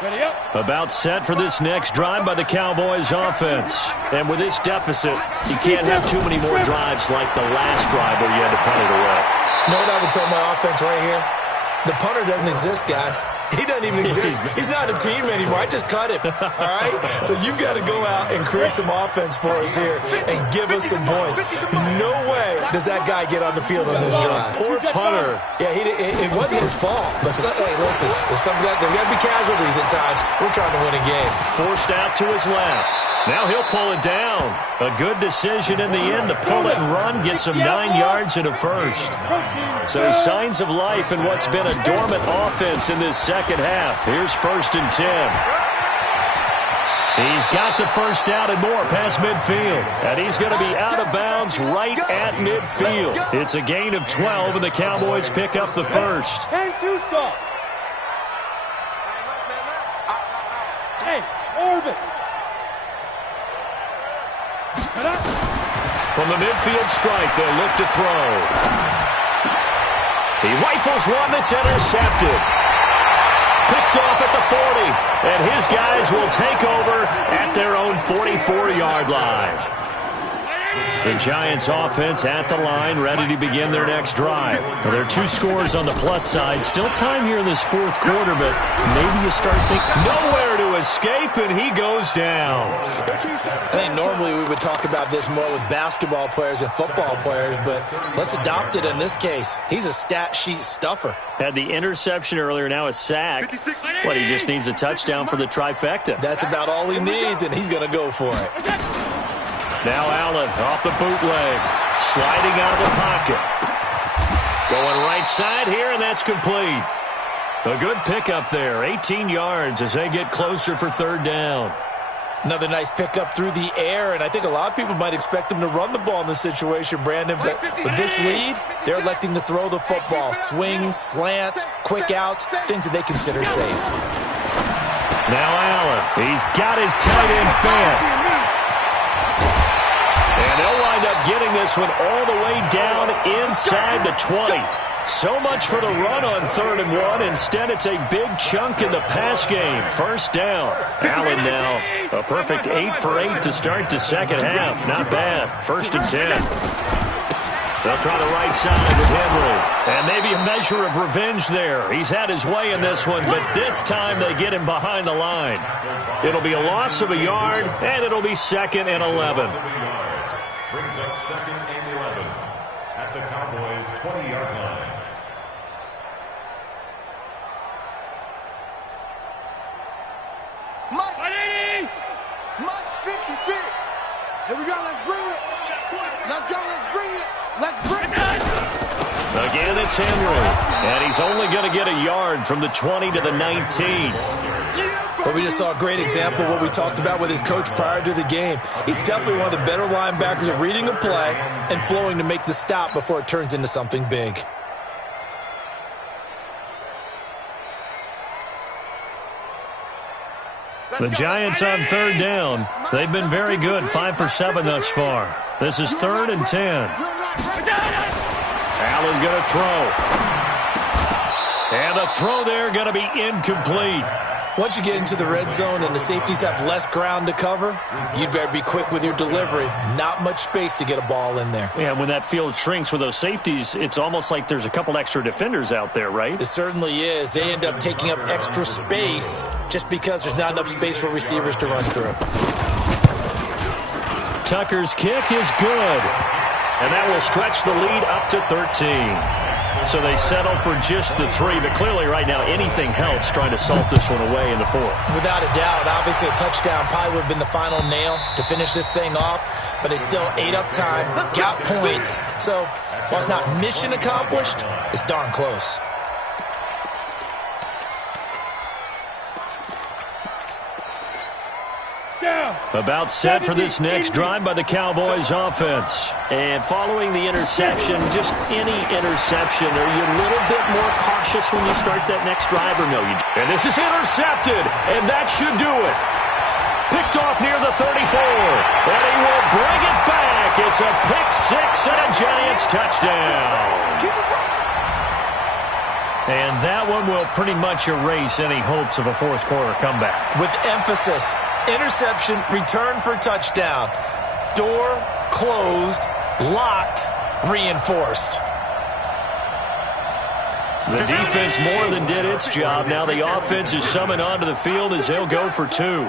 Ready up. About set for this next drive by the Cowboys offense. And with this deficit, you can't have too many more drives like the last drive where you had to punt it away. You know what I would tell my offense right here? The punter doesn't exist, guys. He doesn't even exist. He's not a team anymore. I just cut him, all right? So you've got to go out and create some offense for us here and give us some points. No way does that guy get on the field on this drive. Poor punter. Yeah, it wasn't his fault. But, hey, listen, there's got to be casualties at times. We're trying to win a game. Forced out to his left. Now he'll pull it down. A good decision in the end. The pull and run gets him 9 yards and a 1st. So signs of life in what's been a dormant offense in this 2nd half. Here's 1st and 10. He's got the 1st down and more past midfield. And he's going to be out of bounds right at midfield. It's a gain of 12, and the Cowboys pick up the 1st. Hey, Orbit. From the midfield strike, they'll look to throw. He rifles one that's intercepted. Picked off at the 40, and his guys will take over at their own 44-yard line. The Giants offense at the line, ready to begin their next drive. Well, there are 2 scores on the plus side. Still time here in this 4th quarter, but maybe you start thinking nowhere to escape, and he goes down. I think normally we would talk about this more with basketball players and football players, but let's adopt it in this case. He's a stat sheet stuffer. Had the interception earlier, now a sack. What, he just needs a touchdown for the trifecta. That's about all he needs, and he's going to go for it. Now Allen off the bootleg. Sliding out of the pocket. Going right side here, and that's complete. A good pickup there, 18 yards as they get closer for third down. Another nice pickup through the air, and I think a lot of people might expect them to run the ball in this situation, Brandon, but with this lead, they're electing to throw the football. Swings, slants, quick outs, things that they consider safe. Now Allen, he's got his tight end fan. And they'll wind up getting this one all the way down inside the 20. So much for the run on 3rd and 1. Instead, it's a big chunk in the pass game. First down. Allen now a perfect 8 for 8 to start the second half. Not bad. 1st and 10. They'll try the right side with Henry. And maybe a measure of revenge there. He's had his way in this one, but this time they get him behind the line. It'll be a loss of a yard, and it'll be 2nd and 11. Brings up 2nd and 11 at the Cowboys' 20-yard line. Mike's 56. Here we go. Let's bring it. Let's go. Let's bring it. Let's bring it. Again, it's Henry. And he's only going to get a yard from the 20 to the 19. Well, we just saw a great example of what we talked about with his coach prior to the game. He's definitely one of the better linebackers at reading a play and flowing to make the stop before it turns into something big. The Giants on 3rd down. They've been very good, 5 for 7 thus far. This is 3rd and 10. Allen going to throw. And the throw there going to be incomplete. Once you get into the red zone and the safeties have less ground to cover, you'd better be quick with your delivery. Not much space to get a ball in there. Yeah, when that field shrinks with those safeties, it's almost like there's a couple extra defenders out there, right? It certainly is. They end up taking up extra space just because there's not enough space for receivers to run through. Tucker's kick is good. And that will stretch the lead up to 13. So they settle for just the 3, but clearly right now anything helps trying to salt this one away in the 4th. Without a doubt, obviously a touchdown probably would have been the final nail to finish this thing off, but they still ate up time, got points. So while it's not mission accomplished, it's darn close. About set for this next drive by the Cowboys offense. And following the interception, just any interception, are you a little bit more cautious when you start that next drive or no? And this is intercepted, and that should do it. Picked off near the 34, and he will bring it back. It's a pick 6 and a Giants touchdown. And that one will pretty much erase any hopes of a 4th quarter comeback. With emphasis. Interception, return for touchdown. Door closed, locked, reinforced. The defense more than did its job. Now the offense is summoned onto the field as they'll go for 2.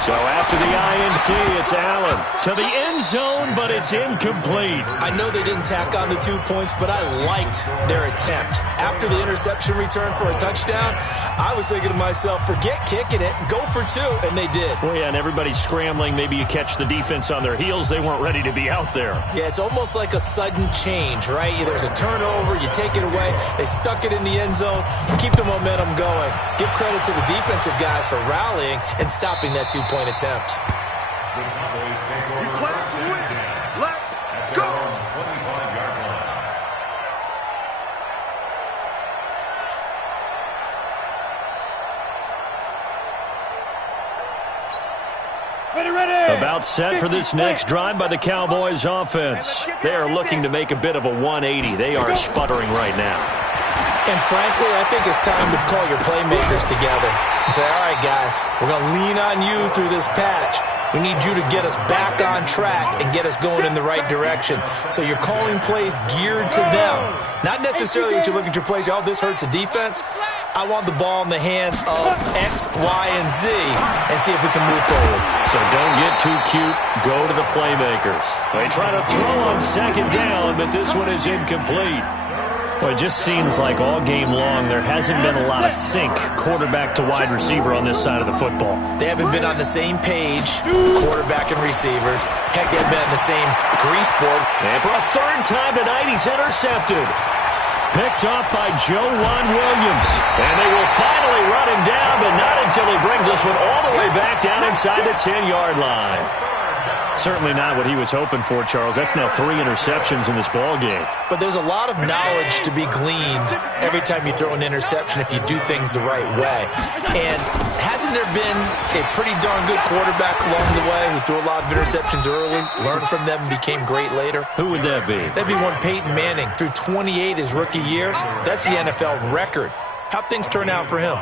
So after the INT, it's Allen to the end zone, but it's incomplete. I know they didn't tack on the 2 points, but I liked their attempt. After the interception return for a touchdown, I was thinking to myself, forget kicking it, go for 2, and they did. Well, yeah, and everybody's scrambling. Maybe you catch the defense on their heels. They weren't ready to be out there. Yeah, it's almost like a sudden change, right? There's a turnover, you take it away, they stuck it in the end zone, keep the momentum going. Give credit to the defensive guys for rallying and stopping that 2-point attempt. The Cowboys take over first and 10 at their own 25-yard line. About set for this next drive by the Cowboys offense. They are looking to make a bit of a 180. They are sputtering right now. And frankly, I think it's time to call your playmakers together and say, all right, guys, we're going to lean on you through this patch. We need you to get us back on track and get us going in the right direction. So you're calling plays geared to them. Not necessarily what you look at your plays, oh, this hurts the defense. I want the ball in the hands of X, Y, and Z and see if we can move forward. So don't get too cute. Go to the playmakers. They try to throw on second down, but this one is incomplete. Well, it just seems like all game long there hasn't been a lot of sync quarterback to wide receiver on this side of the football. They haven't been on the same page, quarterback and receivers. Heck, they've been on the same grease board. And for a third time tonight, he's intercepted. Picked up by Juwan Williams. And they will finally run him down, but not until he brings us one all the way back down inside the 10-yard line. Certainly not what he was hoping for, Charles. That's now 3 interceptions in this ball game. But there's a lot of knowledge to be gleaned every time you throw an interception if you do things the right way. And hasn't there been a pretty darn good quarterback along the way who threw a lot of interceptions early, learned from them, and became great later? Who would that be? That'd be one Peyton Manning. Threw 28 his rookie year. That's the NFL record. How'd things turn out for him?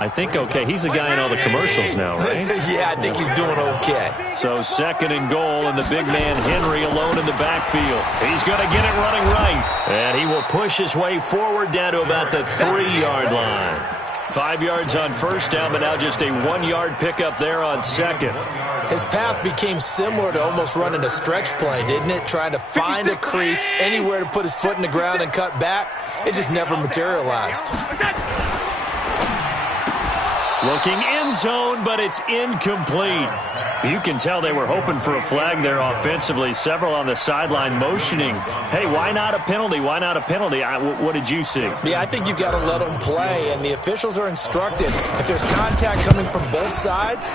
I think okay. He's the guy in all the commercials now, right? Yeah, I think he's doing okay. So 2nd and goal, and the big man Henry alone in the backfield. He's going to get it running right. And he will push his way forward down to about the 3-yard line. 5 yards on first down, but now just a 1-yard pickup there on 2nd. His path became similar to almost running a stretch play, didn't it? Trying to find a crease, anywhere to put his foot in the ground and cut back. It just never materialized. Looking end zone, but it's incomplete. You can tell they were hoping for a flag there offensively. Several on the sideline motioning. Hey, why not a penalty? Why not a penalty? What did you see? Yeah, I think you've got to let them play, and the officials are instructed. If there's contact coming from both sides,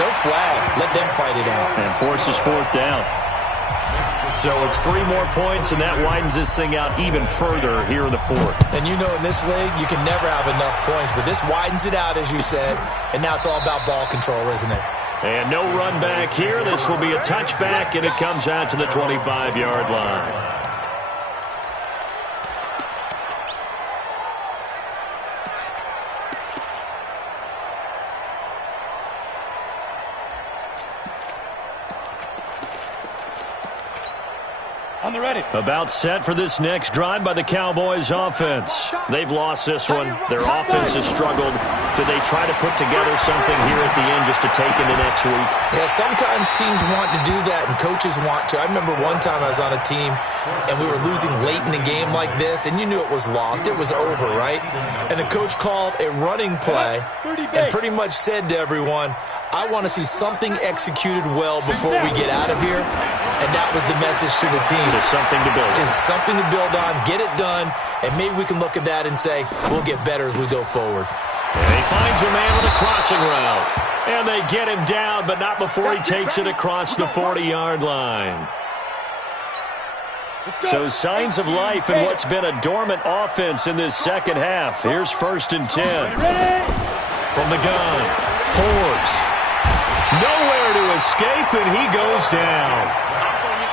no flag. Let them fight it out. And forces 4th down. So it's 3 more points, and that widens this thing out even further here in the 4th. And you know in this league, you can never have enough points, but this widens it out, as you said, and now it's all about ball control, isn't it? And no run back here. This will be a touchback, and it comes out to the 25-yard line. On the ready. About set for this next drive by the Cowboys offense. They've lost this one. Their offense has struggled. Do they try to put together something here at the end just to take into next week? Yeah, sometimes teams want to do that and coaches want to. I remember one time I was on a team and we were losing late in the game like this, and you knew it was lost. It was over, right? And the coach called a running play and pretty much said to everyone, I want to see something executed well before we get out of here. And that was the message to the team. Just something to build. Just something to build on, get it done, and maybe we can look at that and say, we'll get better as we go forward. And he finds a man with a crossing route. And they get him down, but not before he takes it across the 40-yard line. So signs of life in what's been a dormant offense in this second half. Here's 1st and 10. From the gun, Forbes. Nowhere to escape, and he goes down.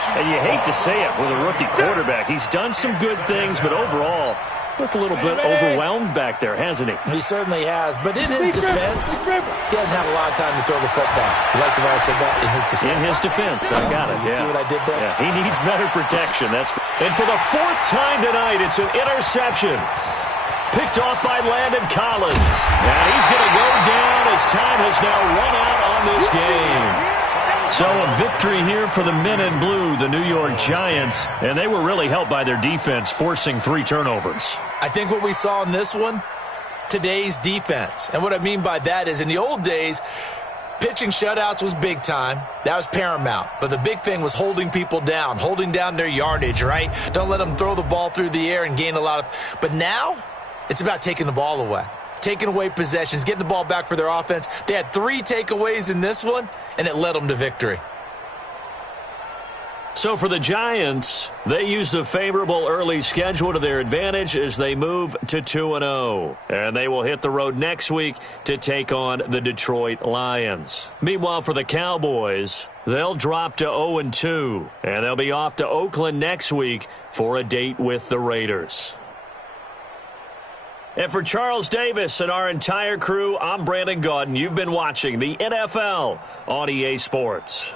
And you hate to say it with a rookie quarterback. He's done some good things, but overall, looked a little bit overwhelmed back there, hasn't he? He certainly has, but in his defense, he hasn't had a lot of time to throw the football. You like the way I said that? In his defense. In his defense, I got it. You see what I did there? Yeah, he needs better protection. And for the 4th time tonight, it's an interception. Picked off by Landon Collins. And he's going to go down as time has now run out on this game. So a victory here for the men in blue, the New York Giants. And they were really helped by their defense, forcing 3 turnovers. I think what we saw in this one, today's defense. And what I mean by that is in the old days, pitching shutouts was big time. That was paramount. But the big thing was holding people down, holding down their yardage, right? Don't let them throw the ball through the air and gain a lot of... But now, it's about taking the ball away. Taking away possessions, getting the ball back for their offense. They had 3 takeaways in this one, and it led them to victory. So for the Giants, they used a favorable early schedule to their advantage as they move to 2-0. And they will hit the road next week to take on the Detroit Lions. Meanwhile, for the Cowboys, they'll drop to 0-2. And they'll be off to Oakland next week for a date with the Raiders. And for Charles Davis and our entire crew, I'm Brandon Gaudin. You've been watching the NFL on EA Sports.